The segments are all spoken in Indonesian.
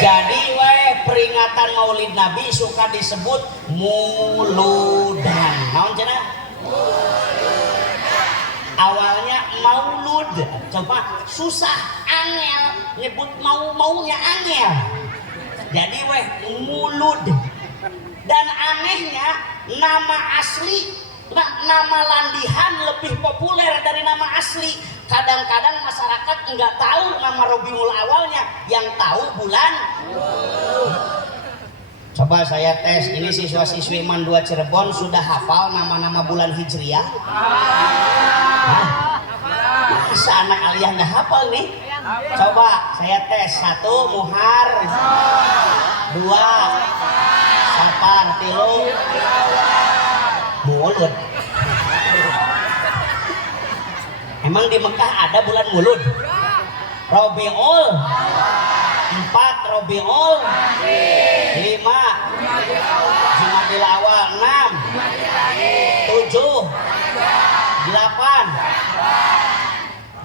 Jadi peringatan Maulid Nabi suka disebut muludan. Naon cenah? Awalnya maulud, coba susah, angel, nyebut maunya angel. Jadi mulud. Dan anehnya nama asli, nama landihan lebih populer dari nama asli. Kadang-kadang masyarakat nggak tahu nama Rabiul Awalnya, yang tahu bulan. Coba saya tes, ini siswa-siswi MAN 2 Cirebon sudah hafal nama-nama bulan Hijriah? Masa anak aliyah nggak hafal nih? Coba saya tes, 1 Muhar, 2 Safar, 3 Mulud. Emang di Mekah ada bulan Mulud? Robiul 4 Robiul 5 Jumadil Awal 6 7 8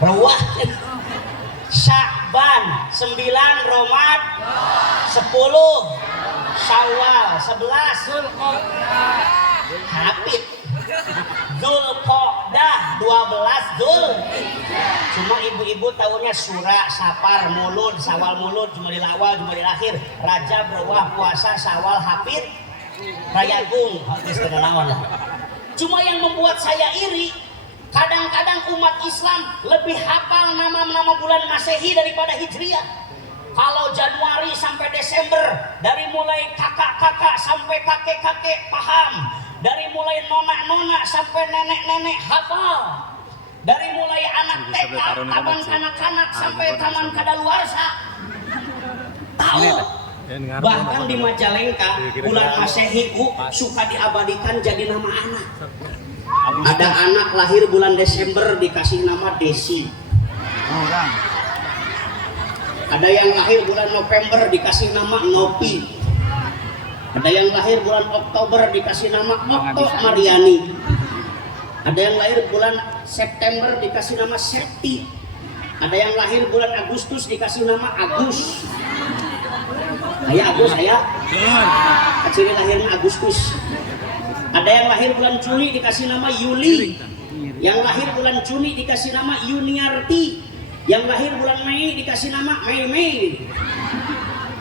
Ruwah Sya'ban 9 Romad 10 Syawal 11 Hafid Dzulqa'dah 12 Dzul. Cuma ibu-ibu tahunya Surah, Safar, Mulud, Sawal Mulud, Jumadil Awal, Jumadil Akhir, Rajab, Rewah, Puasa, Sawal, Hafid, Rayagung. Cuma yang membuat saya iri, kadang-kadang umat Islam lebih hafal nama-nama bulan Masehi daripada Hijriah. Kalau Januari sampai Desember, dari mulai kakak-kakak sampai kakek-kakek paham, dari mulai nona-nona sampai nenek-nenek hafal, dari mulai anak TK, taman kanak-kanak sampai taman kadaluarsa tahu. Bahkan di Majalengka bulan Masehi suka diabadikan jadi nama anak. Ada anak lahir bulan Desember dikasih nama Desi. Ada yang lahir bulan November dikasih nama Nopi. Ada yang lahir bulan Oktober dikasih nama Okto Mariani. Ada yang lahir bulan September dikasih nama Septi. Ada yang lahir bulan Agustus dikasih nama Agus. Agus kecil lahirnya Agustus. Ada yang lahir bulan Juli dikasih nama Yuli. Yang lahir bulan Juni dikasih nama Yuniarti. Yang lahir bulan Mei dikasih nama Mei.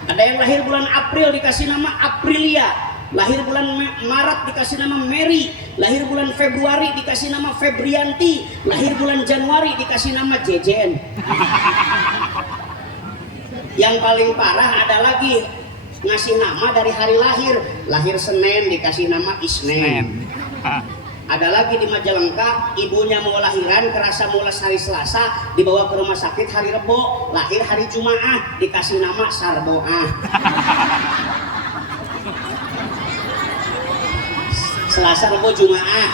Ada yang lahir bulan April dikasih nama Aprilia. Lahir bulan Maret dikasih nama Mary. Lahir bulan Februari dikasih nama Febrianti. Lahir bulan Januari dikasih nama Jejen. Yang paling parah ada lagi ngasih nama dari hari lahir. Lahir Senin dikasih nama Isnen. Ada lagi di Majalengka, ibunya mau lahiran, kerasa mulai hari Selasa, dibawa ke rumah sakit hari Rebo, lahir hari Jumaah, dikasih nama Sarboah. Selasa, Rebo, Jumaah.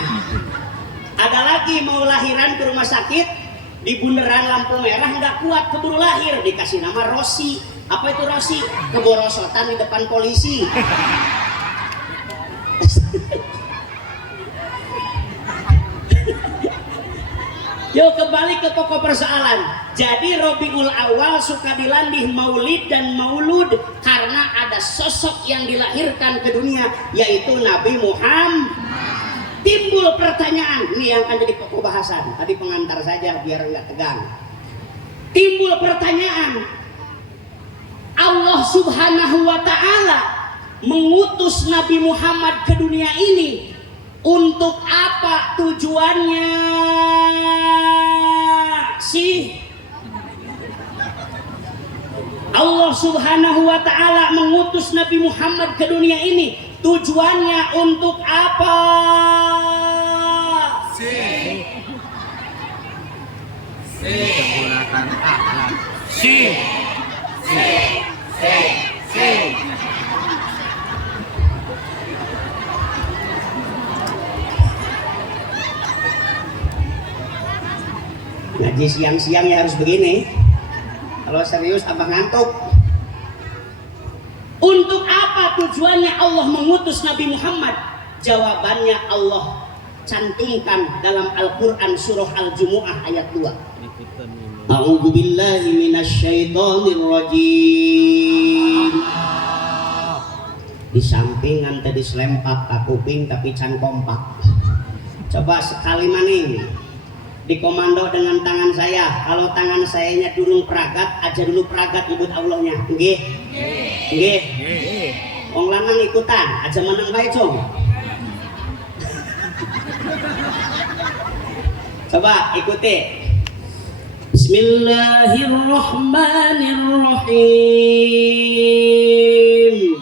Ada lagi mau lahiran ke rumah sakit, di bundaran lampu merah nggak kuat, keburu lahir, dikasih nama Rosi. Apa itu Rosi? Keborosotan di depan polisi. Yuk kembali ke pokok persoalan. Jadi Rabiul Awal suka dilandih maulid dan maulud karena ada sosok yang dilahirkan ke dunia, yaitu Nabi Muhammad. Timbul pertanyaan, ini yang akan jadi pokok bahasan. Tadi pengantar saja biar nggak tegang. Timbul pertanyaan, Allah Subhanahu wa Ta'ala mengutus Nabi Muhammad ke dunia ini untuk apa tujuannya sih? Allah Subhanahu wa Ta'ala mengutus Nabi Muhammad ke dunia ini tujuannya untuk apa? Menggunakan akhlak. Ngaji siang-siang ya harus begini. Kalau serius abang ngantuk. Untuk apa tujuannya Allah mengutus Nabi Muhammad? Jawabannya Allah cantumkan dalam Al-Quran surah Al-Jumu'ah ayat 2. A'udzu billahi minasyaitonir rajim. Di sampingan tadi selempak ka kuping tapi can kompak. Coba sekali maning dikomando dengan tangan saya. Kalau tangan sayanya durung peragat, aja dulu peragat nyebut Allahnya. Nggih. Nggih. Wong lanang ikutan, aja menang bae, Cong. Coba ikuti. Bismillahirrahmanirrahim.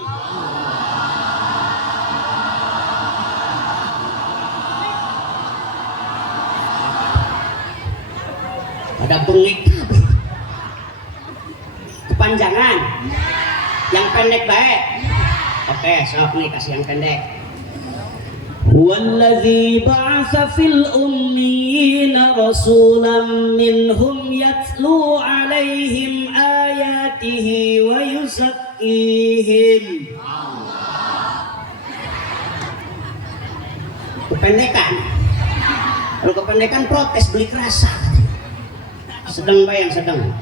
Ada bengek. Kepanjangan. Yang pendek baik. Oke, sok nih kasih yang pendek. Walladzi ba'atsa fil ummiyina rasulan minhum yatlu 'alaihim ayatihi wa yuzakkihim. Kependekan. Kalau kependekan protes beli kerasa. Sedang bayang sedang.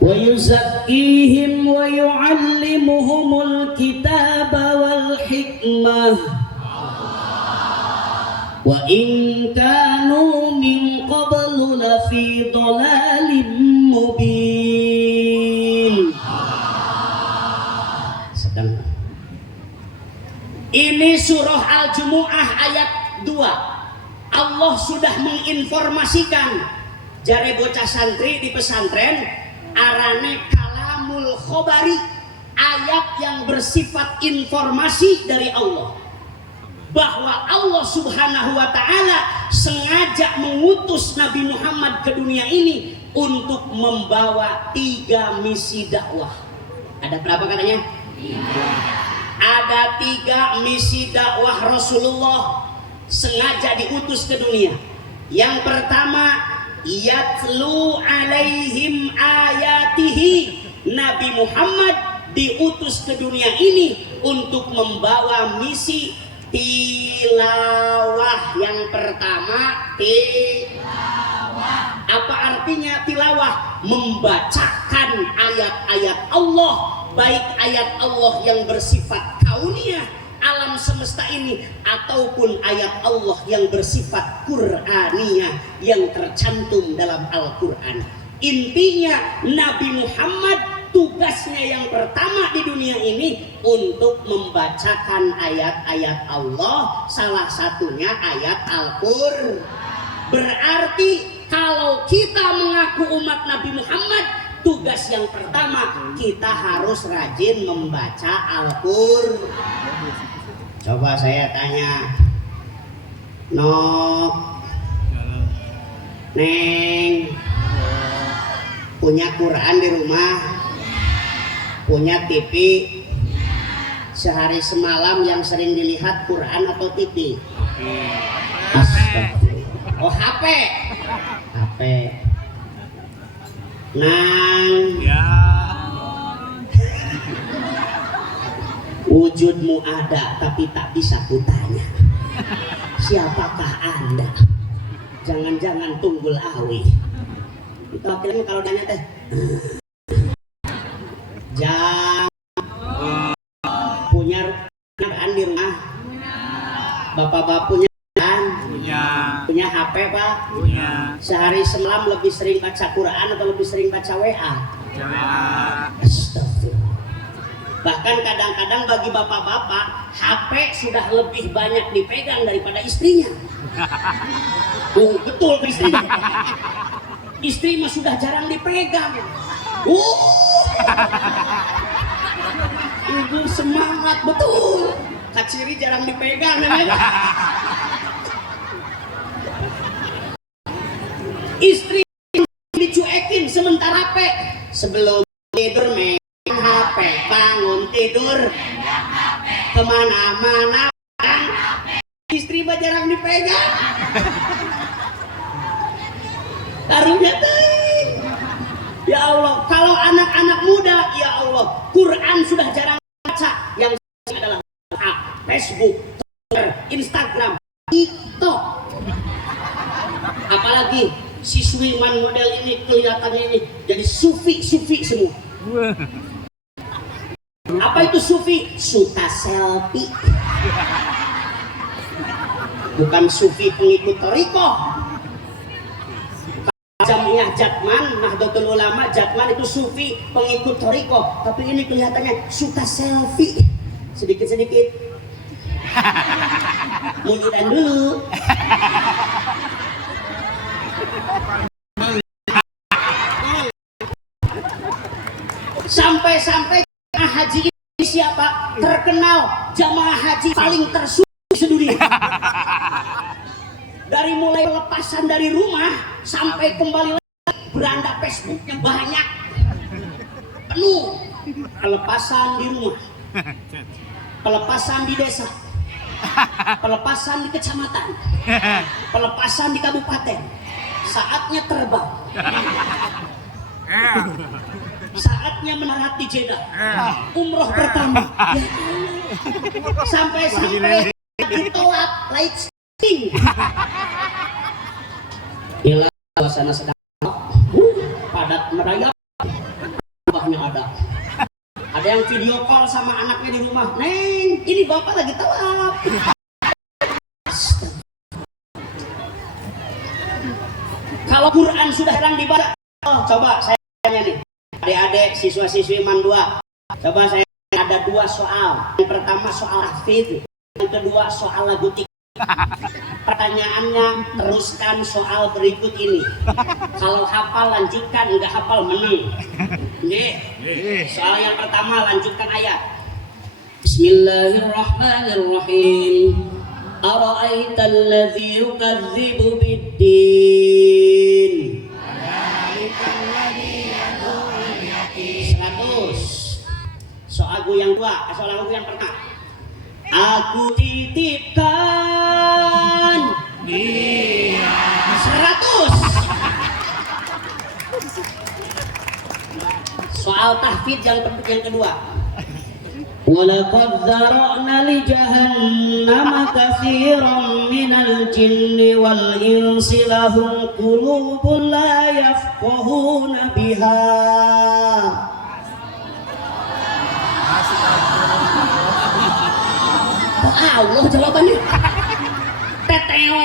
Wa yuzakkihim wa yu'allimuhumul kitaba wal hikmah. Wa in kanu min qablu lafi dhalalin mubin. Sedang. Ini surah Al-Jumu'ah ayat 2. Allah sudah menginformasikan jare bocah santri di pesantren arane kalamul khobari, ayat yang bersifat informasi dari Allah, bahwa Allah subhanahu wa ta'ala sengaja mengutus Nabi Muhammad ke dunia ini untuk membawa 3 misi dakwah. Ada berapa katanya? Ada 3 misi dakwah Rasulullah sengaja diutus ke dunia. Yang pertama, yatlu alaihim ayatihi. Nabi Muhammad diutus ke dunia ini untuk membawa misi tilawah. Yang pertama, tilawah. Apa artinya tilawah? Membacakan ayat-ayat Allah, baik ayat Allah yang bersifat kauniyah, alam semesta ini, ataupun ayat Allah yang bersifat Qur'aniyah yang tercantum dalam Al-Quran. Intinya Nabi Muhammad tugasnya yang pertama di dunia ini untuk membacakan ayat-ayat Allah, salah satunya ayat Al-Qur'an. Berarti kalau kita mengaku umat Nabi Muhammad, tugas yang pertama kita harus rajin membaca Al-Qur'an. Coba saya tanya, Nok, Neng, punya Quran di rumah? Punya TV? Sehari semalam yang sering dilihat Quran atau TV? Oh, HP. HP. Nang, ya. Wujudmu ada tapi tak bisa kutanya. Siapakah Anda? Jangan-jangan Tunggul Awi. Itu akhirnya kalau tanya teh jam punya Quran di rumah? Bapak-bapak punya HP Pak? Punya. Sehari semalam lebih sering baca Quran atau lebih sering baca WA? Astagfirullah. Bahkan kadang-kadang bagi bapak-bapak HP sudah lebih banyak dipegang daripada istrinya. Oh, betul istrinya. Istri mah sudah jarang dipegang. Ibu semangat betul. Kaciri jarang dipegang. Istri dicuekin sementara HP. Sebelum tidur megang HP, bangun tidur kemana-mana istri mah jarang dipegang. Karunya teh. Ya Allah, kalau anak-anak muda, ya Allah, Quran sudah jarang baca. Yang adalah Facebook, Twitter, Instagram, TikTok. apalagi siswi man model ini kelihatannya ini jadi sufi semua. Apa itu sufi? Suka selfie. Bukan sufi pengikut thariqah. Jamiah Jatman, Nahdlatul Ulama Jatman itu sufi pengikut thariqah, tapi ini kelihatannya suka selfie sedikit-sedikit. Muludan dulu. Sampai haji ini siapa? Terkenal jamaah haji paling tersuci sedunia. Dari mulai pelepasan dari rumah sampai kembali lagi, beranda Facebooknya banyak, penuh. Pelepasan di rumah, pelepasan di desa, pelepasan di kecamatan, pelepasan di kabupaten. Saatnya terbang, saatnya mendarat di Jeddah, umroh pertama. Sampai ditolak light sting. Inilah suasana sedang padat merayap. Abahnya ada yang video call sama anaknya di rumah. Neng, ini bapak lagi tawaf. Kalau Quran sudah jarang dibaca, coba saya tanya nih, adik-adik siswa-siswi Man 2, coba saya ada 2 soal. Yang pertama soal hafidz, yang kedua soal lagu tik. Pertanyaannya, teruskan soal berikut ini. Kalau hafal lanjutkan, enggak hafal menang. Soal yang pertama, lanjutkan ayat. Bismillahirrahmanirrahim. Ara'aital ladzi yukadzibu biddin. 100. Soal gue yang 2, soal lagu yang pertama. Aku titipkan dia 100. Soal tahfidz yang kedua. Walaqad dzara'na li jahannama katsiran minal jinni wal insi lahum qulubun la yafqahuna biha. Allah jawabannya. Teteo.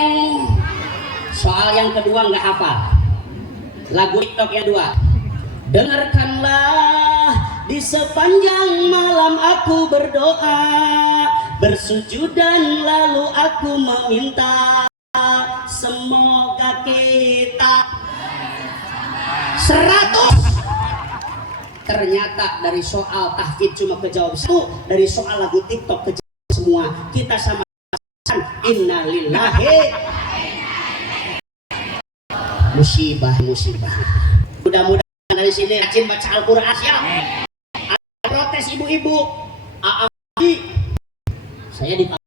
Soal yang kedua nggak hafal. Lagu TikTok yang 2. Dengarkanlah di sepanjang malam aku berdoa, bersujud dan lalu aku meminta semoga kita 100. Ternyata dari soal tahfidz cuma kejawab 1, dari soal lagu TikTok kejawab semua. Kita sama innalillahi. Musibah. Mudah-mudahan dari sini rajin baca Al-Qur'an ya. Protes ibu-ibu. Saya dipanggil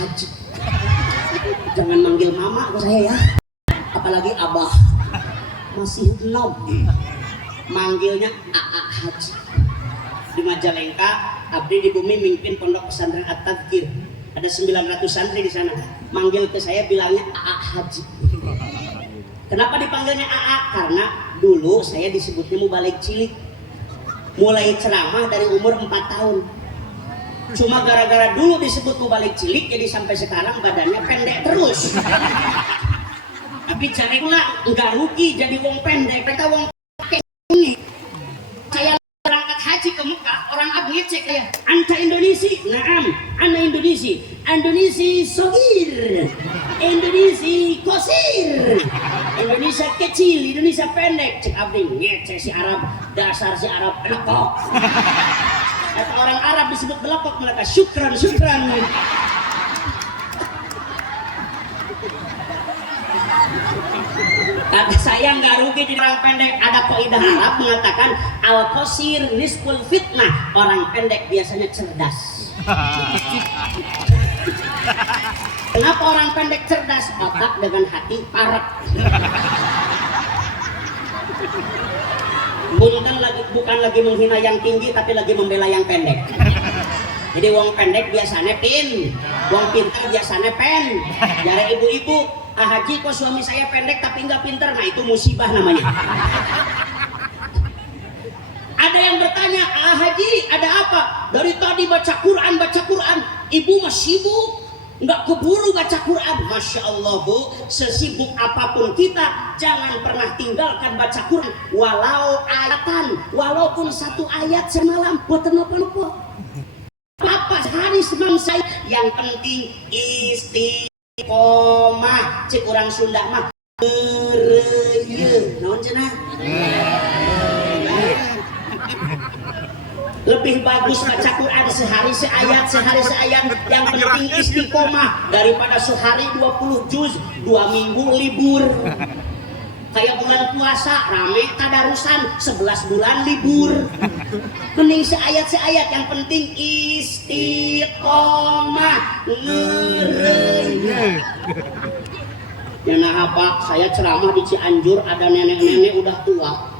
Haji. Jangan manggil mama ke saya ya. Apalagi abah. Masih 6. Manggilnya Haji. Di Majalengka, abdi di bumi mimpin pondok pesantren At-Tadzkir. Ada 900 santri di sana. Manggil ke saya bilangnya Haji. Kenapa dipanggilnya Karena dulu saya disebutnya mubalik cilik. Mulai ceramah dari umur 4 tahun. Cuma gara-gara dulu disebut mubalik cilik, jadi sampai sekarang badannya pendek terus. Tapi cari pula nggak rugi jadi wong pendek. Mereka wong ini. Saya berangkat haji ke Mekah, orang abdi cek ya, anta Indonesia, naam, ana Indonesia, Indonesia sogir, Indonesia kosir, Indonesia kecil, Indonesia pendek, cek abdi ngecek si Arab, dasar si Arab belakok. Kata orang Arab disebut belakok, mereka syukran. Tapi saya nggak rugi jadi orang pendek. Ada kaidah Arab mengatakan al-qasir nisful fitnah. Orang pendek biasanya cerdas. Kenapa orang pendek cerdas? Otak dengan hati parek. Bukan lagi menghina yang tinggi, tapi lagi membela yang pendek. Jadi wong pendek biasanya Wong pintar biasanya pen. Jare ibu-ibu, haji kok suami saya pendek tapi nggak pintar, nah itu musibah namanya. Ada yang bertanya, haji ada apa? Dari tadi baca Quran, ibu masih sibuk, nggak keburu baca Quran. Masya Allah bu, sesibuk apapun kita, jangan pernah tinggalkan baca Quran. Walau ayatan, walaupun satu ayat semalam, buat apa? Apa hari semang saya, yang penting istiqomah. Cek orang Sunda mah bereye, naon cenah? Lebih bagus baca Quran sehari seayat, yang penting istiqomah daripada sehari 20 juz 2 minggu libur. Kayak bulan puasa rame tadarusan 11 bulan libur. Mending seayat yang penting istiqomah. Nah apa, saya ceramah di Cianjur, ada nenek-nenek udah tua.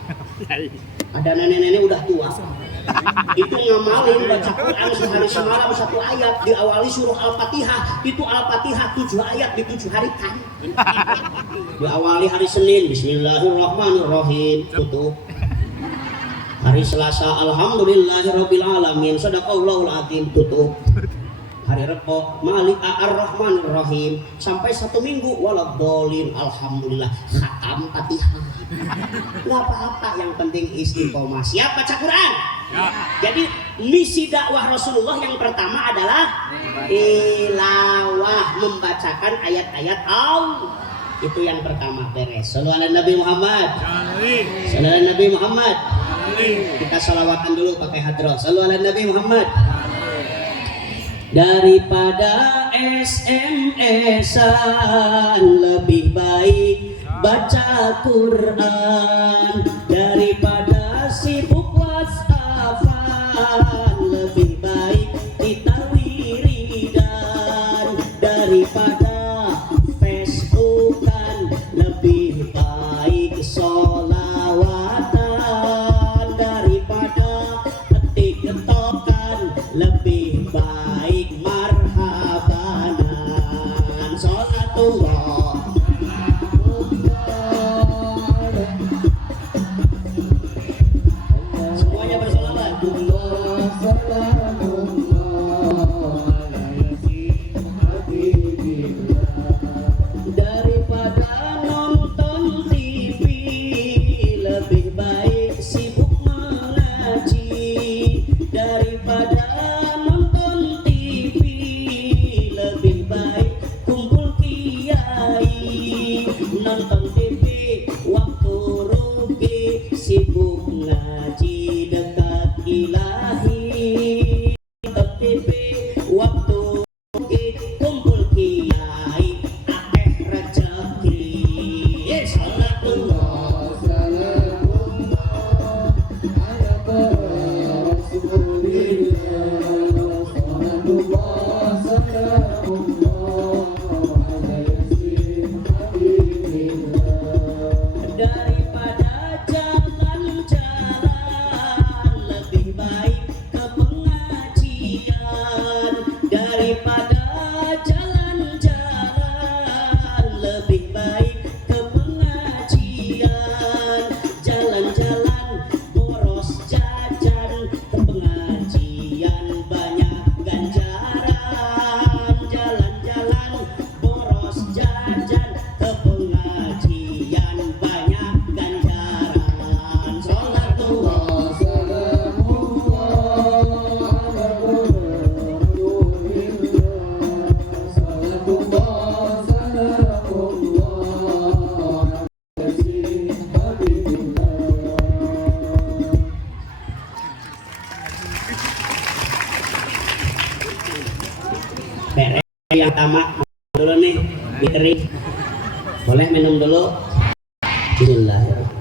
Itu ngamalin baca Quran sehari semalam 1 ayat, diawali surah Al-Fatihah. Itu Al-Fatihah 7 ayat di 7 hari kan. Diawali hari Senin Bismillahirrahmanirrahim, tutup. Hari Selasa Alhamdulillahirabbil alamin, sadaqallahul azim, tutup. Hari Rebo Malik Ar-Rahmanir-Rahim, sampai 1 minggu waladhdallin, alhamdulillah, khatam Fatihah. Nggak apa-apa, yang penting istiqomah. Siap baca Quran? Ya. Jadi misi dakwah Rasulullah yang pertama adalah tilawah, membacakan ayat-ayat Allah. Itu yang pertama, beres. Shallallahu ala Nabi Muhammad. Shallallahu ala Nabi Muhammad. Kita sholawatan dulu pakai hadroh. Shallallahu ala Nabi Muhammad. Daripada SMS-an lebih baik baca Quran, daripada sibuk WhatsApp-an lebih baik kita wiridan, daripada Facebookan lebih baik sholawatan, daripada TikTokan lebih baik marhabanan. Sholatullah, semuanya bersolawat. Daripada nonton TV lebih baik sibuk mengaji, daripada nonton TV lebih baik kumpul kiai. Nonton TV waktu rugi, sibuk ngaji dekat ilahi. Nonton TV waktu rugi, kumpul kiai, akeh rezeki. Salatullah, daripada jalan-jalan lebih baik ke pengajian, daripada jalan-jalan lebih baik ke pengajian. Jalan-jalan boros jajan, ke pengajian banyak ganjaran. Jalan-jalan boros jajan, ke pengajian banyak ganjaran. Sholatullah, beres. Yang tamak dulu nih, dikering. Boleh minum dulu. Bismillahirrahmanirrahim.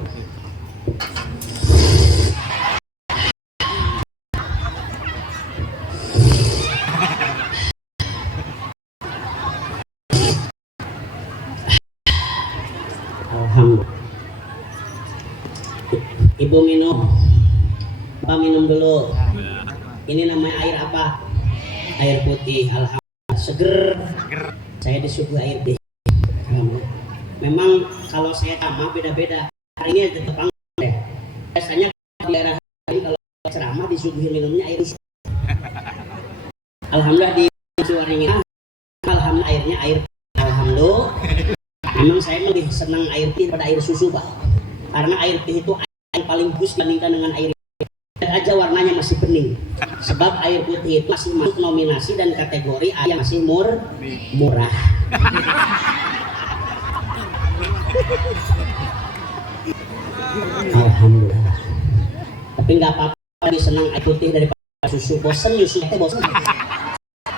Alhamdulillah. Ibu minum, Bapak minum dulu. Ini namanya air apa? Air putih. Alhamdulillah. seger. Saya disuguhi air deh. Memang kalau saya tamat beda-beda. Hari ini tetap deh. Biasanya di daerah lain kalau ceramah disuguhi minumnya air. Alhamdulillah di Suwaringin, alhamdulillah airnya air. Alhamdulillah. Memang saya lebih senang air teh daripada air susu, Pak. Karena air teh itu yang paling bagus dibandingkan dengan air. Dan aja warnanya masih bening. Sebab air putih itu masih masuk nominasi dan kategori air masih murah. Alhamdulillah. Tapi nggak apa-apa, lebih senang air putih daripada susu. Bosen susu teh bosen.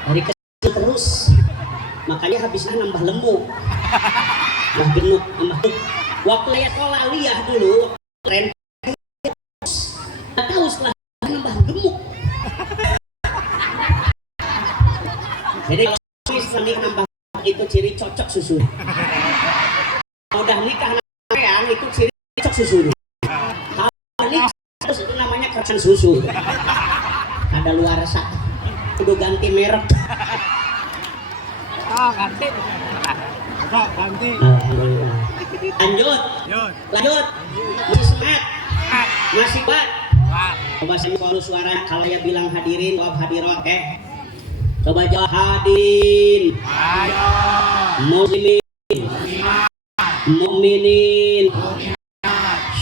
Dari kecil terus. Makanya habisnya nambah lemuk. Nambah genuk, nambah genuk. Waktu saya sekolah liah dulu, tren nggak tahu setelah nambah gemuk. Jadi kalau istri nambah itu ciri cocok susu. Udah nikah yang itu ciri cocok susu. Kalau nikah terus itu namanya kerajaan susu. Ada luar sah. Udah ganti merek. Ganti. Alhamdulillah. Lanjut. Masih semangat. Masih kuat. Coba saya kalau suara kalau ya bilang hadirin, jawab hadirat Coba jawab hadirin. Muslimin. Mukminin.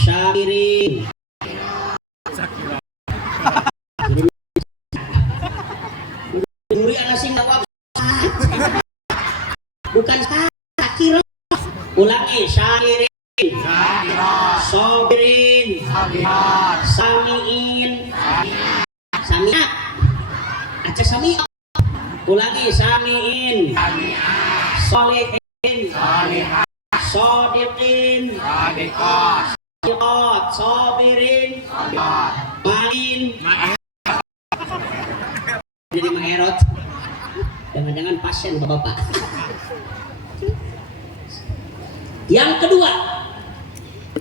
Syakirin. Duri anak sing jawab. Bukan sakira. Ulangi syakirin. Sobirin. Samiin. Samiat. Aceh samiat. Ulangi samiin. Solihin. Sodiqin. Sodiqat. Sobirin. Main. Jadi maerot. Jangan-jangan pasien bapak-bapak. Yang kedua,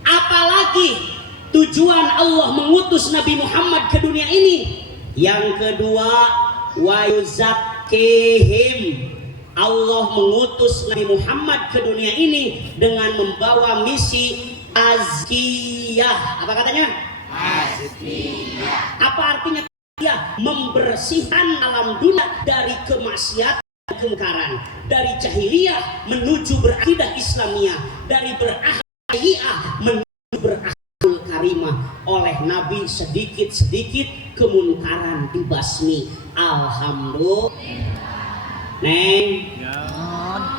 apalagi tujuan Allah mengutus Nabi Muhammad ke dunia ini. Yang kedua, wa yuzakkihim. Allah mengutus Nabi Muhammad ke dunia ini dengan membawa misi azkiyah. Apa katanya? Azkiyah. Apa artinya? Ya, membersihkan alam dunia dari kemaksiatan dan kemungkaran, dari jahiliyah menuju berakidah Islamiyah, dari berakhlak menuju berakhlak karimah. Oleh Nabi sedikit-sedikit kemungkaran dibasmi. Alhamdulillah. Neng,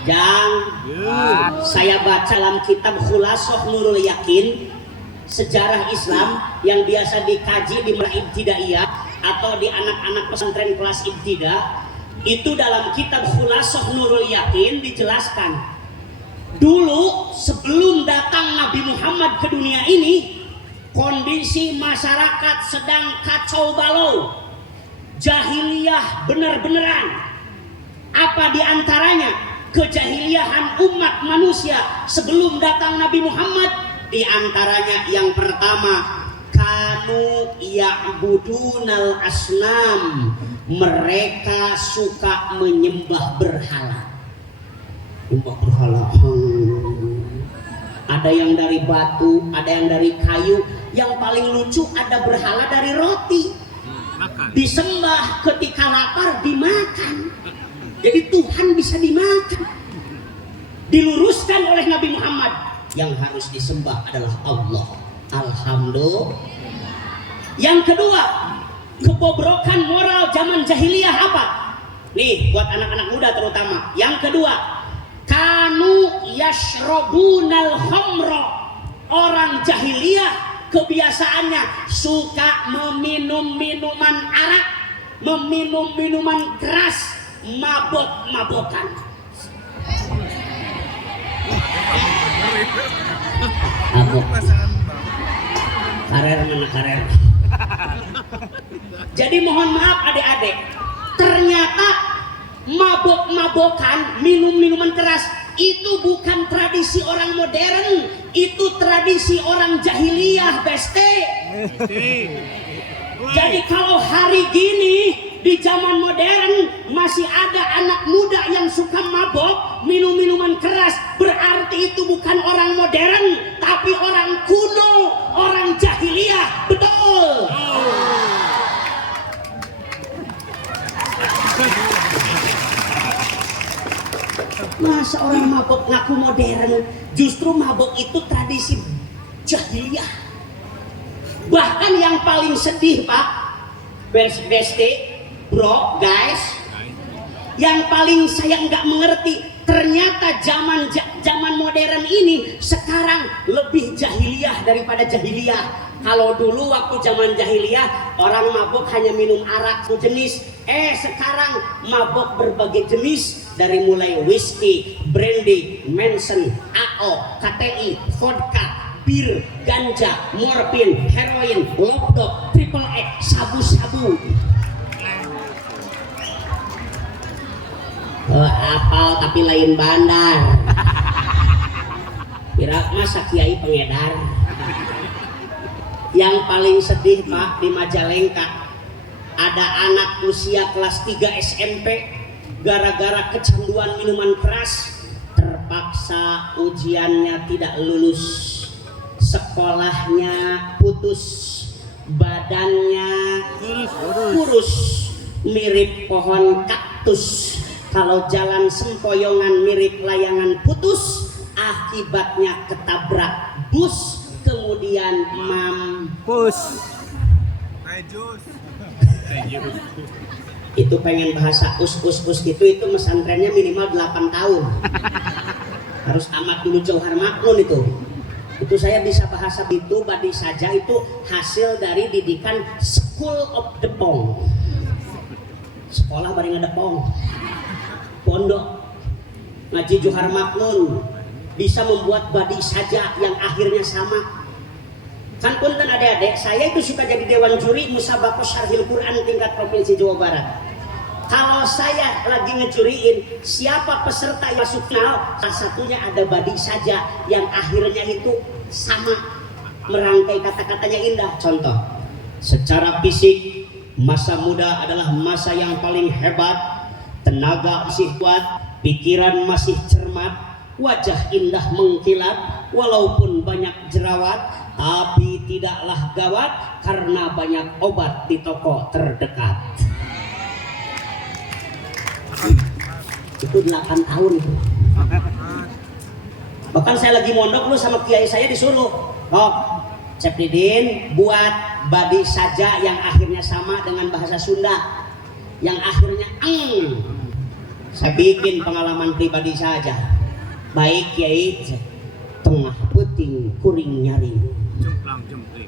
Jang, saya baca dalam kitab Khulasah Nurul Yakin, sejarah Islam yang biasa dikaji di Ibtidaiyah atau di anak-anak pesantren kelas ibtida. Itu dalam kitab Khulasah Nurul Yakin dijelaskan, dulu sebelum datang Nabi Muhammad ke dunia ini, kondisi masyarakat sedang kacau balau, jahiliyah benar-beneran. Apa diantaranya? Kejahiliahan umat manusia sebelum datang Nabi Muhammad. Di antaranya yang pertama, kanu ya'budunal asnam. Mereka suka menyembah berhala. Menyembah berhala. Ada yang dari batu, ada yang dari kayu. Yang paling lucu ada berhala dari roti. Disembah, ketika lapar dimakan. Jadi Tuhan bisa dimakan. Diluruskan oleh Nabi Muhammad, yang harus disembah adalah Allah. Alhamdulillah. Yang kedua, kebobrokan moral zaman jahiliyah apa? Nih, buat anak-anak muda terutama. Yang kedua, kanu yashrabunal khamra. Orang jahiliyah kebiasaannya suka meminum minuman arak, meminum minuman keras, mabok-mabokan. Mabok. Karer mana karer. Jadi mohon maaf adik-adik, ternyata mabok-mabokan, minum-minuman keras itu bukan tradisi orang modern, itu tradisi orang jahiliyah, beste. Jadi kalau hari gini di zaman modern masih ada anak muda yang suka mabok, minum minuman keras, berarti itu bukan orang modern, tapi orang kuno, orang jahiliyah. Betul. Masa orang mabok ngaku modern? Justru mabok itu tradisi jahiliyah. Bahkan yang paling sedih Pak, besti, bro, guys, yang paling saya nggak mengerti, ternyata zaman modern ini sekarang lebih jahiliyah daripada jahiliyah. Kalau dulu waktu zaman jahiliyah orang mabok hanya minum arak sejenis, sekarang mabok berbagai jenis, dari mulai whisky, brandy, Manson, AO, KTI, vodka, bir, ganja, morfin, heroin, lobdok, triple X, sabu-sabu. Apal tapi lain bandar. Kira masa kiai pengedar. Yang paling sedih Pak, di Majalengka ada anak usia kelas 3 SMP gara-gara kecanduan minuman keras terpaksa ujiannya tidak lulus, sekolahnya putus, badannya kurus mirip pohon kaktus, kalau jalan sempoyongan mirip layangan putus, akibatnya ketabrak bus, kemudian mampus. Itu pengen bahasa us gitu, itu mesantrennya minimal 8 tahun. Harus amat dulu Johar Maknun itu. Itu saya bisa bahasa itu badi saja, itu hasil dari didikan School of the Pong. Sekolah bari ngadepong. Pondok ngaji Johar Maknun bisa membuat badi saja yang akhirnya sama. Kan punten adik-adik, saya itu suka jadi dewan juri musabaqah syarhil Quran tingkat provinsi Jawa Barat. Kalau saya lagi ngejuriin siapa peserta yang masuk final, salah satunya ada badi saja yang akhirnya itu sama, merangkai kata-katanya indah. Contoh, secara fisik masa muda adalah masa yang paling hebat, tenaga masih kuat, pikiran masih cermat, wajah indah mengkilat, walaupun banyak jerawat tapi tidaklah gawat karena banyak obat di toko terdekat. Itu 8 tahun itu. Bahkan saya lagi mondok lu sama kiai saya disuruh, Cep Didin buat badi saja yang akhirnya sama dengan bahasa Sunda, yang akhirnya Saya bikin pengalaman pribadi saja. Baik kiai, tengah puting kuring nyaring,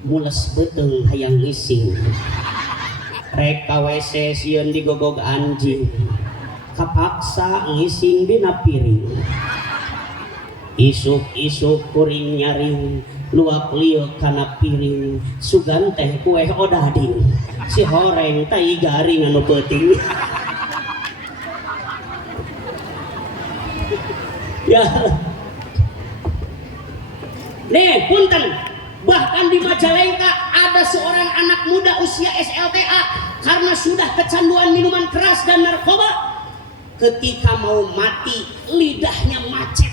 mules beteng hayang ngising, rek KWC sieun digogog anjing, kapaksa ngising dina piring, isuk-isuk kuring nyaring, luak liuk kana piring, sugan teh kue odading, si horeng tai garing anu peuting. Ya, nih punten, bahkan di Majalengka ada seorang anak muda usia SLTA karena sudah kecanduan minuman keras dan narkoba. Ketika mau mati, lidahnya macet,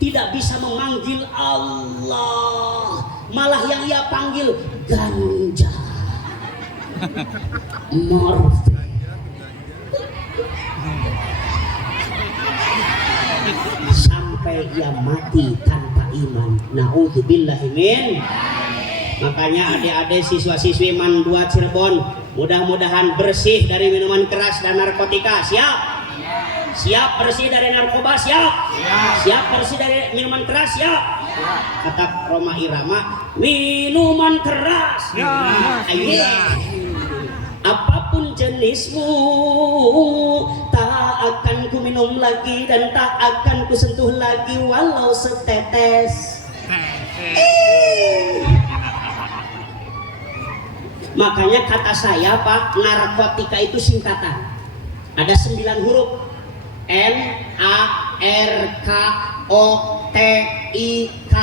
tidak bisa memanggil Allah, malah yang ia panggil ganja, morfin. Sampai ia mati tanpa iman. Na'udzubillahi min. Makanya adik-adik siswa-siswi MAN 2 Cirebon, mudah-mudahan bersih dari minuman keras dan narkotika. Siap? Siap bersih dari narkoba? Siap? Siap bersih dari minuman keras? Siap? Kata Roma Irama, minuman keras. Apapun jenismu, tak akan ku minum lagi dan tak akan ku sentuh lagi walau setetes. Makanya kata saya Pak, narkotika itu singkatan. Ada 9 huruf. N A R K O T I K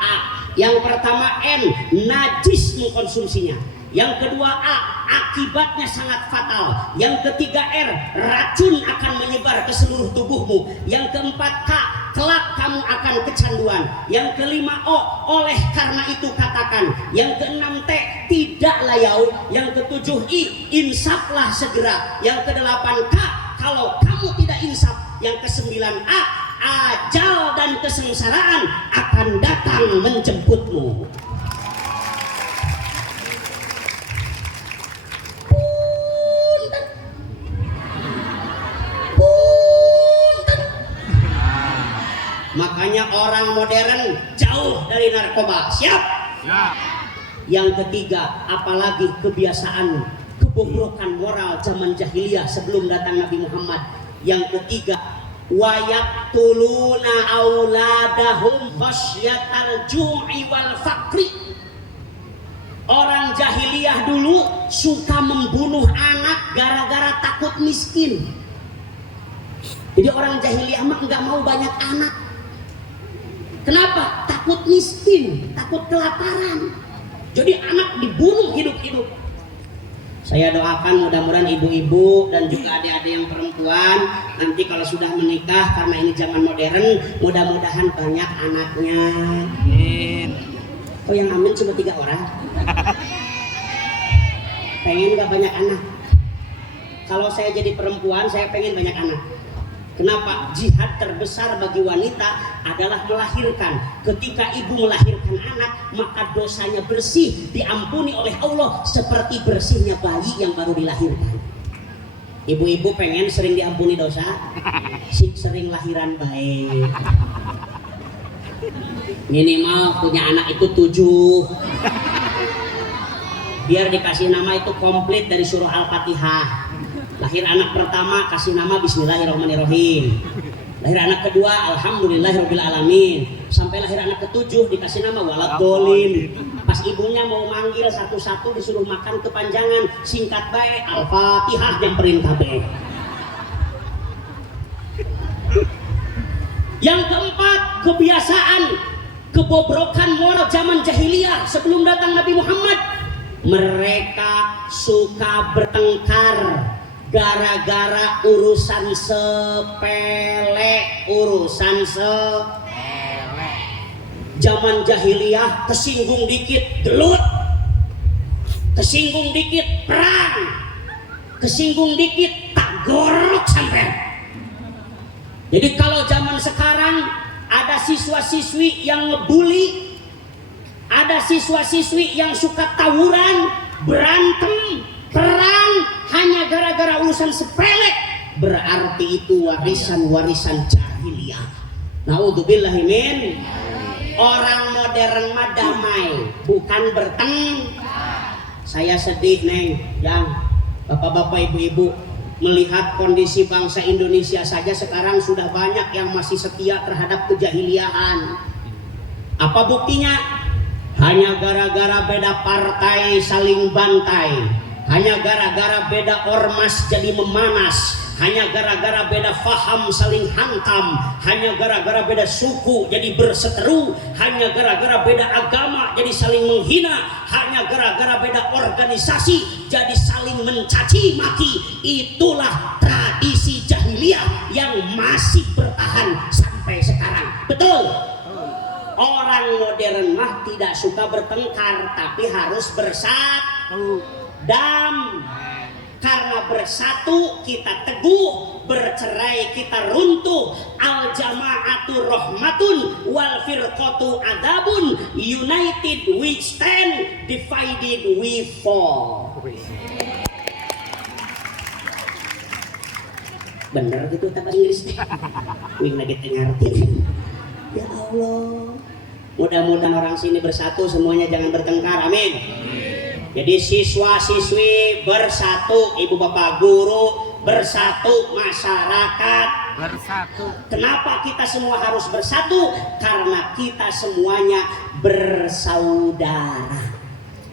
A. Yang pertama N, najis mengkonsumsinya. Yang kedua A, akibatnya sangat fatal. Yang ketiga R, racun akan menyebar ke seluruh tubuhmu. Yang keempat K, kelak kamu akan kecanduan. Yang kelima O, oleh karena itu katakan. Yang keenam T, tidaklah yau. Yang ketujuh I, insaflah segera. Yang kedelapan K, kalau kamu tidak insaf. Yang kesembilan A, ajal dan kesengsaraan akan datang menjemputmu. Makanya orang modern jauh dari narkoba. Siap? Siap. Yang ketiga, apalagi kebiasaan kebobrokan moral zaman jahiliyah sebelum datang Nabi Muhammad. Yang ketiga, wayaktuluna auladahum khasyatal ju'i wal faqri. Orang jahiliyah dulu suka membunuh anak gara-gara takut miskin. Jadi orang jahiliyah mah nggak mau banyak anak. Kenapa? Takut miskin, takut kelaparan. Jadi anak dibunuh hidup-hidup. Saya doakan mudah-mudahan ibu-ibu dan juga adik-adik yang perempuan nanti kalau sudah menikah, karena ini zaman modern, mudah-mudahan banyak anaknya. Amin. Oh yang amin cuma 3 orang. Pengen gak banyak anak? Kalau saya jadi perempuan, saya pengen banyak anak. Kenapa? Jihad terbesar bagi wanita adalah melahirkan. Ketika ibu melahirkan anak, maka dosanya bersih, diampuni oleh Allah seperti bersihnya bayi yang baru dilahirkan. Ibu-ibu pengen sering diampuni dosa, sering lahiran baik. Minimal punya anak itu 7. Biar dikasih nama itu komplit dari surah Al-Fatihah. Lahir anak pertama kasih nama Bismillahirrahmanirrahim. Lahir anak kedua Alhamdulillahirrahmanirrahim. Sampai lahir anak ke-7 dikasih nama Waladhdallin. Pas ibunya mau manggil satu-satu disuruh makan kepanjangan, singkat baik Al-Fatihah yang perintah baik. Yang keempat, kebiasaan kebobrokan moral zaman jahiliyah sebelum datang Nabi Muhammad. Mereka suka bertengkar gara-gara urusan sepele. Zaman jahiliyah kesinggung dikit gelut, kesinggung dikit perang, kesinggung dikit tak gorok sampai. Jadi kalau zaman sekarang ada siswa-siswi yang ngebully, ada siswa-siswi yang suka tawuran, berantem, perang hanya gara-gara urusan sepele, berarti itu warisan-warisan jahiliyah. Naudzubillahi min. Orang modern mah damai, bukan bertengkar. Saya sedih neng, yang bapak-bapak ibu-ibu melihat kondisi bangsa Indonesia saja sekarang sudah banyak yang masih setia terhadap kejahiliaan. Apa buktinya? Hanya gara-gara beda partai saling bantai, hanya gara-gara beda ormas jadi memanas, hanya gara-gara beda faham saling hantam, hanya gara-gara beda suku jadi berseteru, hanya gara-gara beda agama jadi saling menghina, hanya gara-gara beda organisasi jadi saling mencaci maki. Itulah tradisi jahiliyah yang masih bertahan sampai sekarang. Betul? Orang modern mah tidak suka bertengkar, tapi harus bersatu. Karena bersatu kita teguh, bercerai kita runtuh. Al jama'atu rahmatun wal firqatu adabun. United we stand, divided we fall. Bener gitu kata Inggris. Wing lagi ngerti. Ya Allah, mudah-mudahan orang sini bersatu, semuanya jangan bertengkar, amin. Jadi siswa-siswi bersatu, ibu bapak guru bersatu, masyarakat bersatu. Kenapa kita semua harus bersatu? Karena kita semuanya bersaudara.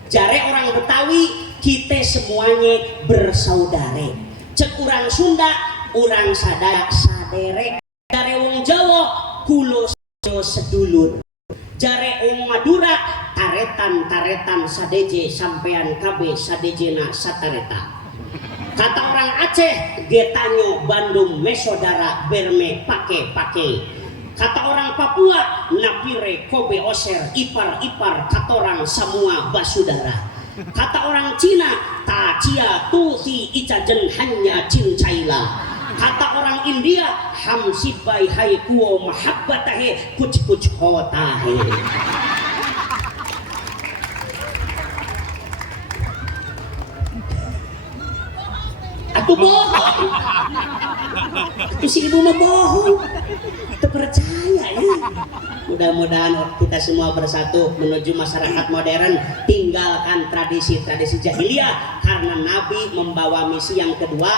Jare orang Betawi, kita semuanya bersaudare. Cek urang Sunda, urang sadere. Jare wong Jawa, kulo sedulur. Jare wong Madura, taretan sadeje sampean KB sadejena satareta. Kata orang Aceh, getanyo Bandung mesodara berme pake. Kata orang Papua, napire kobe oser ipar katorang semua basudara. Kata orang Cina, tacia tuti icajen hanya cincaila. Kata orang India, hamsibai hai kuo mahabbatahe kuch hotahe. Aku bohong. Itu si ibu mah bohong. Terpercaya ya. Mudah-mudahan kita semua bersatu menuju masyarakat modern, tinggalkan tradisi-tradisi jahiliyah, karena Nabi membawa misi yang kedua,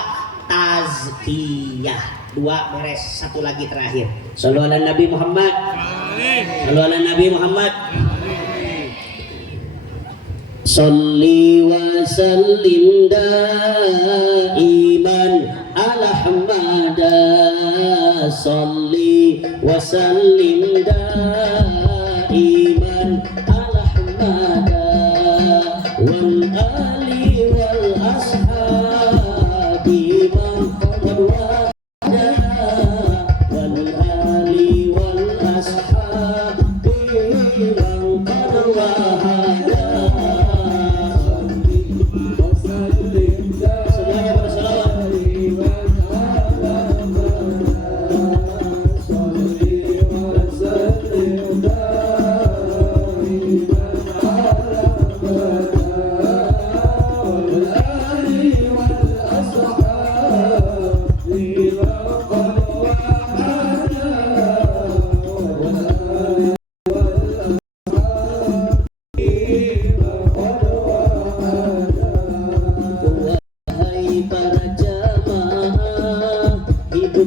tazkiyah. 2 beres, 1 lagi terakhir. Shallallahu ala Nabi Muhammad. Shallallahu ala Nabi Muhammad. Sholli wa sallim daiman ala hamada. Sholli wa sallim daiman ala hamada. Wal ali wal ashabi man qad wada. Wal ali wal ashabi man qad wada.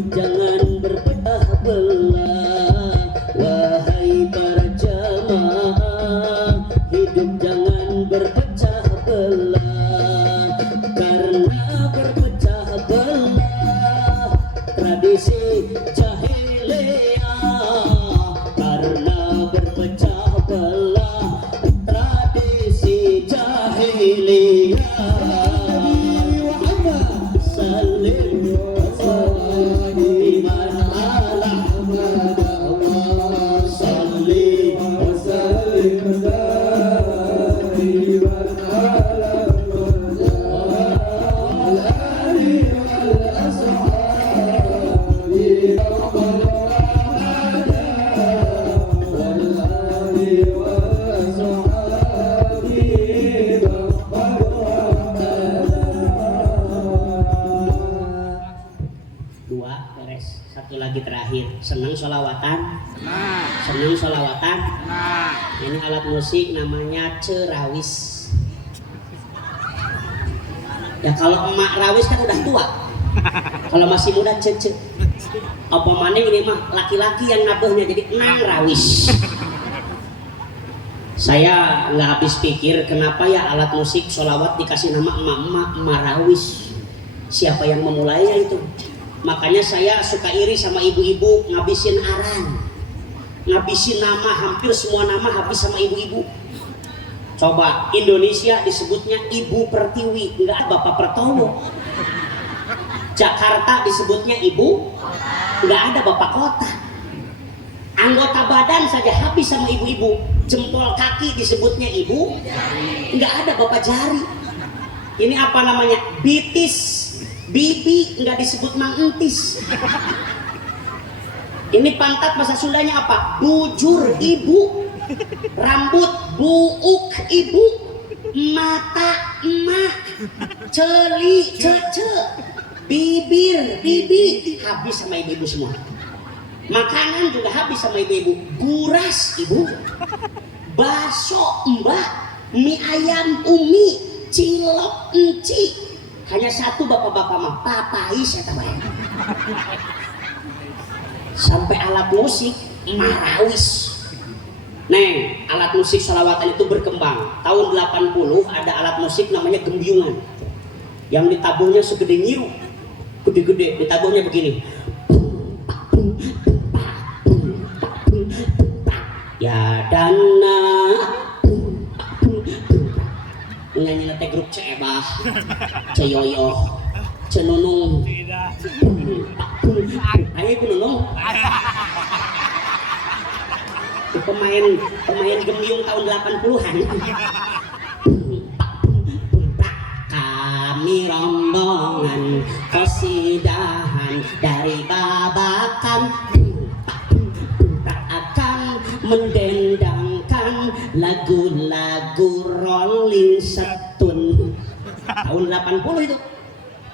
Jangan berpecah belah, wahai para jamaah. Hidup jangan berpecah belah, karena berpecah belah tradisi jahiliyah. Karena berpecah belah tradisi jahiliyah. Terakhir, senang sholawatan? Senang sholawatan? Ini alat musik namanya cerawis. Ya kalau emak rawis kan udah tua. Kalau masih muda cece. Apa maning ini mah laki-laki yang nabuhnya jadi nang rawis. Saya nggak habis pikir kenapa ya alat musik sholawat dikasih nama emak-emak marawis. Siapa yang memulainya itu? Makanya saya suka iri sama ibu-ibu ngabisin aran, ngabisin nama, hampir semua nama habis sama ibu-ibu. Coba Indonesia disebutnya Ibu Pertiwi, enggak Bapak Pertowo. Jakarta disebutnya Ibu, enggak ada Bapak Kota. Anggota badan saja habis sama ibu-ibu. Jempol kaki disebutnya ibu, enggak ada Bapak jari. Ini apa namanya? Bitis. Bibi nggak disebut Mang Entis. Ini pantat bahasa Sundanya apa? Bujur ibu. Rambut buuk ibu. Mata emak. Celi cece. Bibir bibi. Habis sama ibu-ibu semua. Makanan juga habis sama ibu-ibu. Buras ibu. Bakso mbak. Mie ayam umi. Cilok enci. Hanya satu bapak-bapak mah papai saya tambahin. Sampai alat musik marawis. Neng, alat musik sholawatan itu berkembang. Tahun 80 ada alat musik namanya gembyungan. Yang ditabuhnya segede nyiru. Gede-gede, ditabuhnya begini. Ya dana nyanyi teh grup Ceebah, Ceyoyo, Cenunung. Ayo ku Nunung. Pemain gembyung tahun 80-an. Kami rombongan kosidahan dari Babakan akan mendendangkan lagu-lagu Rolling Stone. Tahun 80 itu.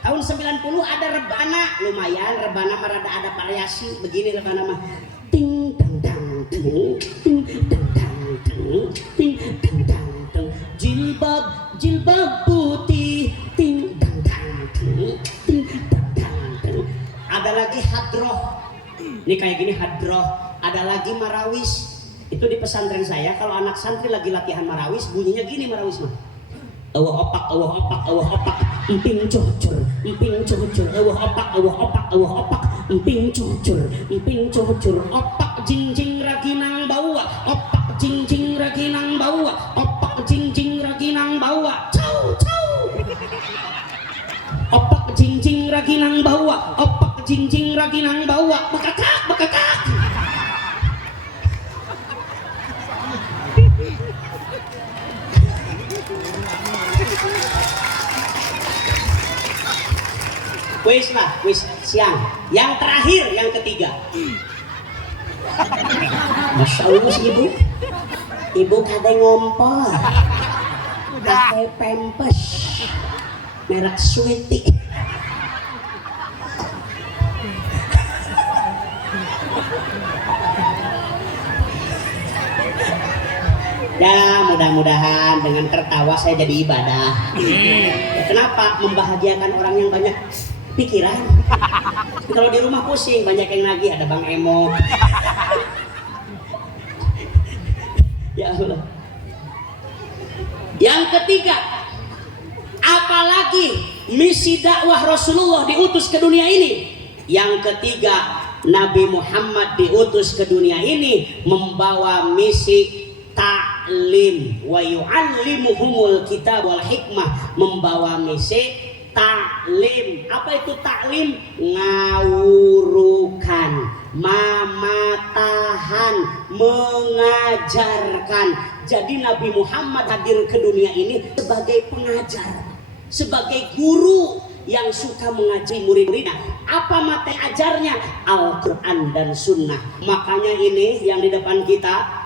Tahun 90 ada rebana, lumayan rebana marada ada variasi begini rebana mah. Ting dang dang ting ting dang dang ting ting dang dang jilbab putih ting dang dang ting dang dang. Ada lagi hadroh. Ini kayak gini hadroh. Ada lagi marawis. Itu di pesantren saya kalau anak santri lagi latihan marawis bunyinya gini marawis mah. Awah opak, emping cocor, awah opak, emping cocor, opak jingjing raginang bawa, opak jingjing raginang bawa, opak jingjing raginang bawa, cau, opak jingjing raginang bawa, opak jingjing raginang bawa, bekakak. Wis siang. Yang terakhir, yang ketiga. Masya Allah si ibu kadang ngompol. Pakai pempes merek Sweetie. Ya mudah-mudahan dengan tertawa saya jadi ibadah. Kenapa? Membahagiakan orang yang banyak pikiran. Kalau di rumah pusing, banyak yang nagih, ada Bang Emo. Ya Allah. Yang ketiga, apalagi misi dakwah Rasulullah diutus ke dunia ini. Yang ketiga, Nabi Muhammad diutus ke dunia ini membawa misi ta'lim wa yu'allimuhumul kitab wal hikmah, membawa misi taklim. Apa itu taklim? Ngawurukan, mamatahan, mengajarkan. Jadi Nabi Muhammad hadir ke dunia ini sebagai pengajar, sebagai guru yang suka mengaji murid-muridnya. Apa materi ajarnya? Al-Quran dan Sunnah. Makanya ini yang di depan kita,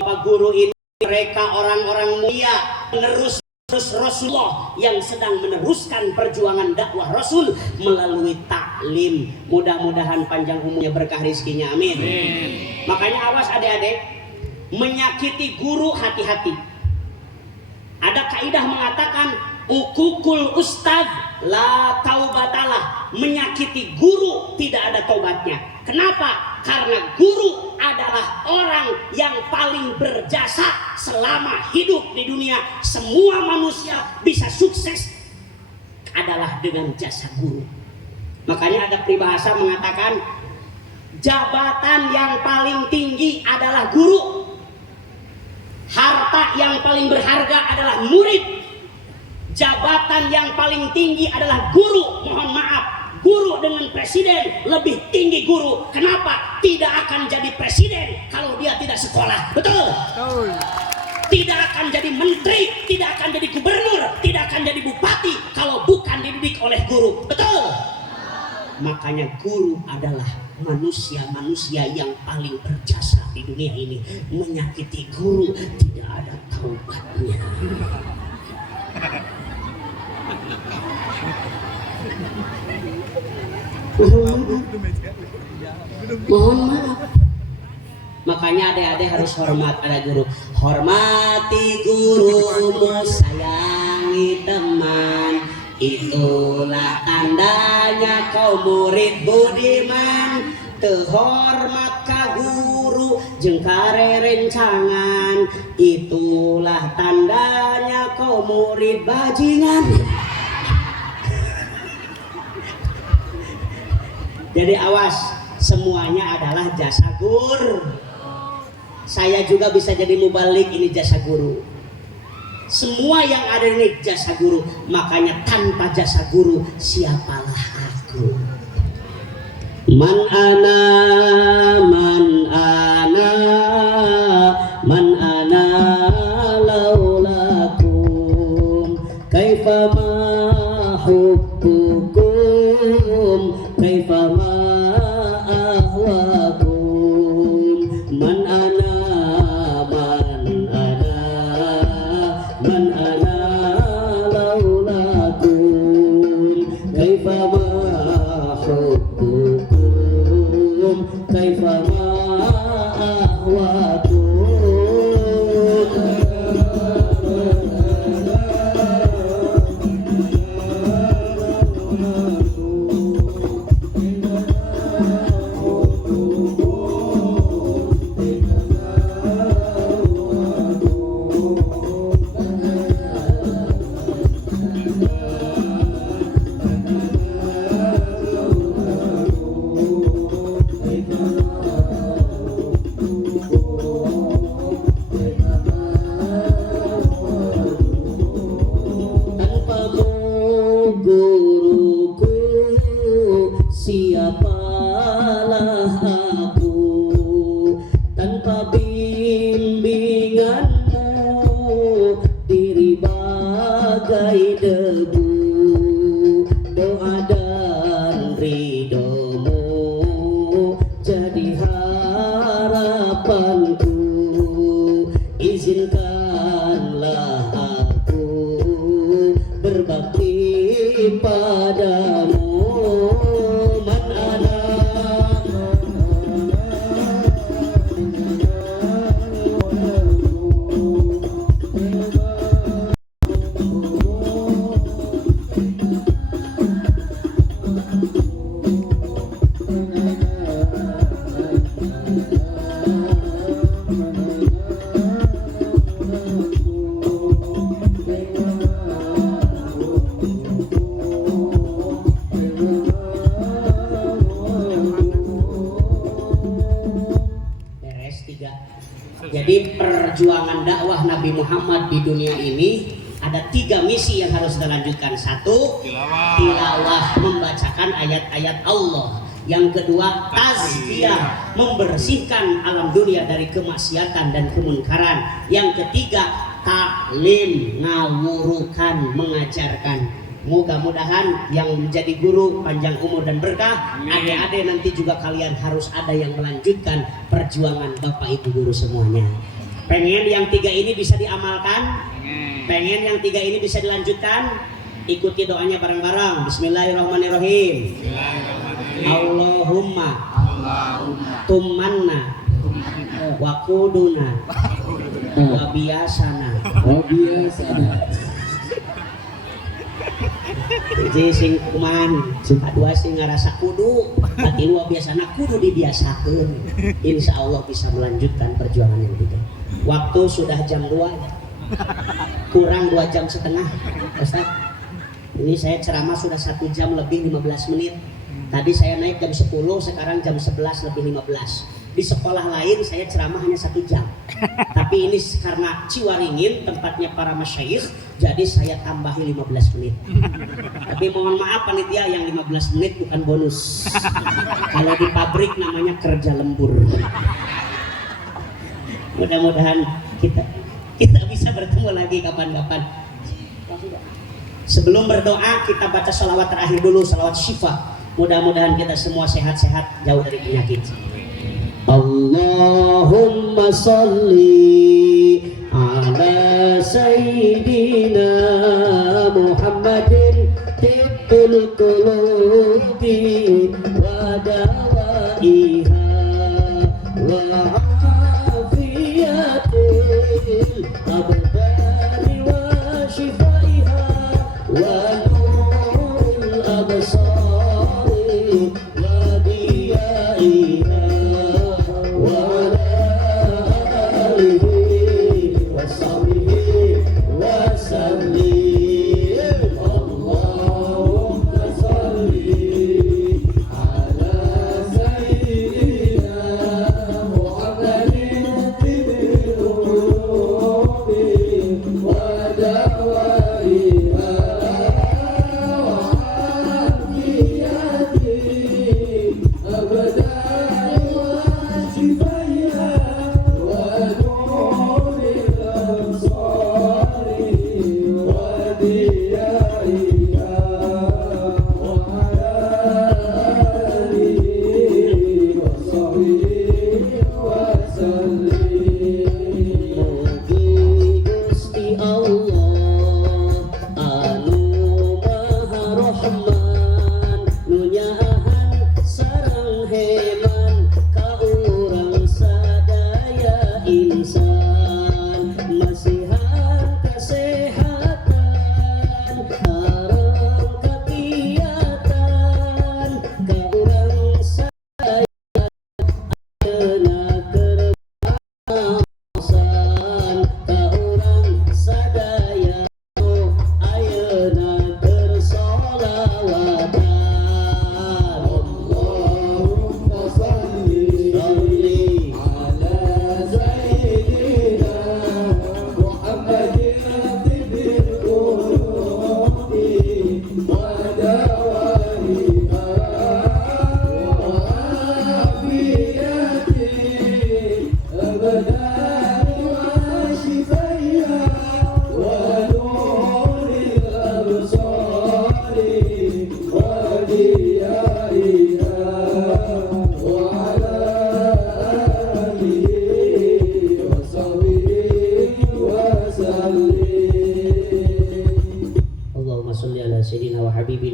Bapak guru ini, mereka orang-orang mulia, penerus Rasulullah yang sedang meneruskan perjuangan dakwah Rasul melalui taklim. Mudah-mudahan panjang umurnya, berkah rizkinya, amin. Makanya awas adik-adik, menyakiti guru hati-hati. Ada kaidah mengatakan ukukul ustad la taubatalah, menyakiti guru tidak ada taubatnya. Kenapa? Karena guru adalah orang yang paling berjasa selama hidup di dunia. Semua manusia bisa sukses adalah dengan jasa guru. Makanya ada peribahasa mengatakan jabatan yang paling tinggi adalah guru, harta yang paling berharga adalah murid, jabatan yang paling tinggi adalah guru. Mohon maaf, guru dengan presiden lebih tinggi guru. Kenapa? Tidak akan jadi presiden kalau dia tidak sekolah. Betul? Tidak akan jadi menteri, tidak akan jadi gubernur, tidak akan jadi bupati kalau bukan dididik oleh guru. Betul? Makanya guru adalah manusia-manusia yang paling berjasa di dunia ini. Menyakiti guru tidak ada taubatnya. Mohon maaf. Makanya adik-adik harus hormat pada guru. Hormati gurumu, sayangi teman, itulah tandanya kau murid budiman. Terhormat ka guru jengkare rencangan, itulah tandanya kau murid bajingan. Jadi awas, semuanya adalah jasa guru. Saya juga bisa jadi mubalik, ini jasa guru. Semua yang ada ini jasa guru. Makanya tanpa jasa guru siapalah aku. Man ana man ana man ana laulakum kaifa ma hubbukum kaifa ma ahwakum man ana laulakum kaifa ma hubbukum kaifa ma ahwakum. Siapalah aku tanpa bimbinganmu, diri bagai debu, doa dan ridhomu jadi harapanku. Izinkanlah aku berbakti padamu. Jadi perjuangan dakwah Nabi Muhammad di dunia ini ada 3 misi yang harus dilanjutkan. 1, tilawah, membacakan ayat-ayat Allah. Yang kedua, tazkiyah, membersihkan alam dunia dari kemaksiatan dan kemunkaran. Yang ketiga, taklim, ngawurukan, mengajarkan. Mudah-mudahan yang menjadi guru panjang umur dan berkah. Adik-adik nanti juga kalian harus ada yang melanjutkan perjuangan Bapak Ibu guru semuanya. Pengen yang 3 ini bisa diamalkan? Pengen yang 3 ini bisa dilanjutkan? Ikuti doanya bareng-bareng. Bismillahirrahmanirrahim. Allahumma tumanna wa kuduna wa biasana jadi sing kuman dua sing ngarasa kudu hati luar biasana kudu dibiasakan. Insya Allah bisa melanjutkan perjuangan yang 3. Waktu sudah jam 2 kurang 2 jam setengah Ustaz. Ini saya ceramah sudah 1 jam lebih 15 menit. Tadi saya naik jam 10, sekarang jam 11 lebih 15. Di sekolah lain saya ceramah hanya 1 jam. Tapi ini karena Ciwaringin tempatnya para masyayikh, jadi saya tambahi 15 menit. Tapi mohon maaf panitia, yang 15 menit bukan bonus. Kalau di pabrik namanya kerja lembur. Mudah-mudahan kita bisa bertemu lagi kapan-kapan. Sebelum berdoa kita baca salawat terakhir dulu, salawat syifa. Mudah-mudahan kita semua sehat-sehat, jauh dari penyakit. Allahumma salli ala sayyidina Muhammadin tibbul qulubi wa dawaiha wa afiyatil abdani wa shifaiha wa nurul absari wa diyaiha wa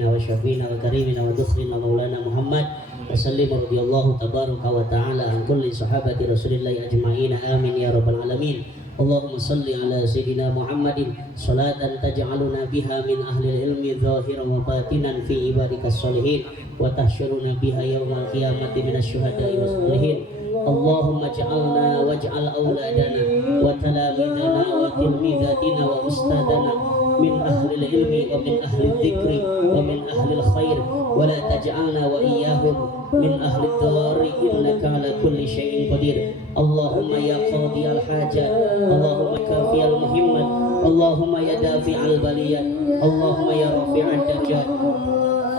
habibina wa syafiina wa karimina wa dukhrina maulana Muhammad wa sallim radhiyallahu tabaraka wa ta'ala an kulli sahabati Rasulillah ajma'in amin ya rabbal alamin. Allahumma salli ala sayyidina Muhammadin salatan taj'aluna biha min ahli ilmi zahiran wa batinan fi ibadikas sholihin wa tahsyuruna biha yawmal qiyamati minasy syuhada'i was sholihin. Allahumma ja'alna waj'al auladana wa talamidana wa tilmidatina wa ustadana min ahli ilmi wa min ahli dzikri wa min ahli khair wa la taj'alna wa iyyahum min ahli dhari innaka ala kulli syai'in qadir. Allahumma ya qadiyal hajat, Allahumma kafiyal muhimmat, Allahumma ya dafi'al baliyat, Allahumma ya rafi'ad darajat,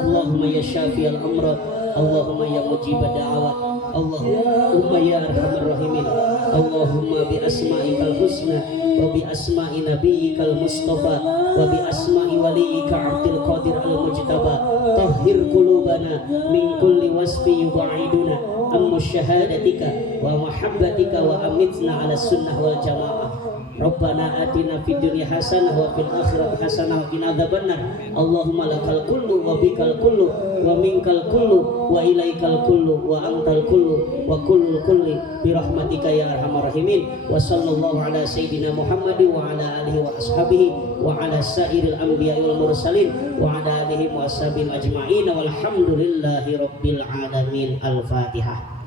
Allahumma ya syafiyal amrad, Allahumma ya mujibad da'awat, Allahumma ya arhamar rahimin. Allahumma bi asma'ikal husna wa bi asma'i nabiyyikal mustafa wa bi asma'i waliyika Abdul Qadir al-Mujtaba tahhir qulubana min kulli wasfi yub'iduna an musyahadatika wa mahabbatika wa amitna ala sunnah wal jamaah. Rabbana atina fid dunya hasanah wa fil akhirati hasanah wa qina adzabannar. Allahumma lakal kullu wa bikal kullu wa minkal kullu wa ilaikal kullu wa antal kullu wa kullul kulli bi rahmatika ya arhamar rahimin. Wa sallallahu ala sayyidina Muhammadin wa ala alihi wa ashabihi wa ala sairil anbiya'i wal mursalin wa ala alihi wa ashabihi ajma'in walhamdulillahi rabbil alamin. Al-Fatihah.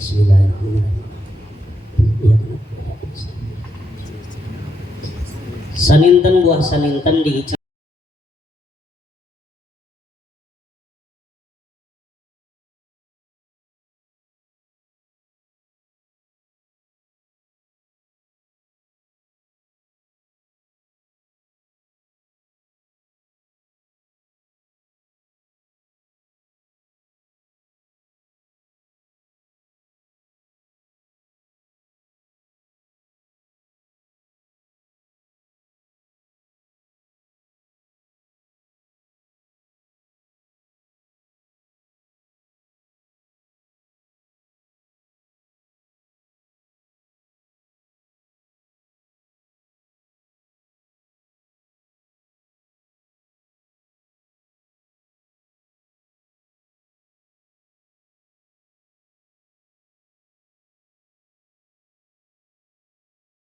Bismillahirrahmanirrahim. Saninten buah saninten diica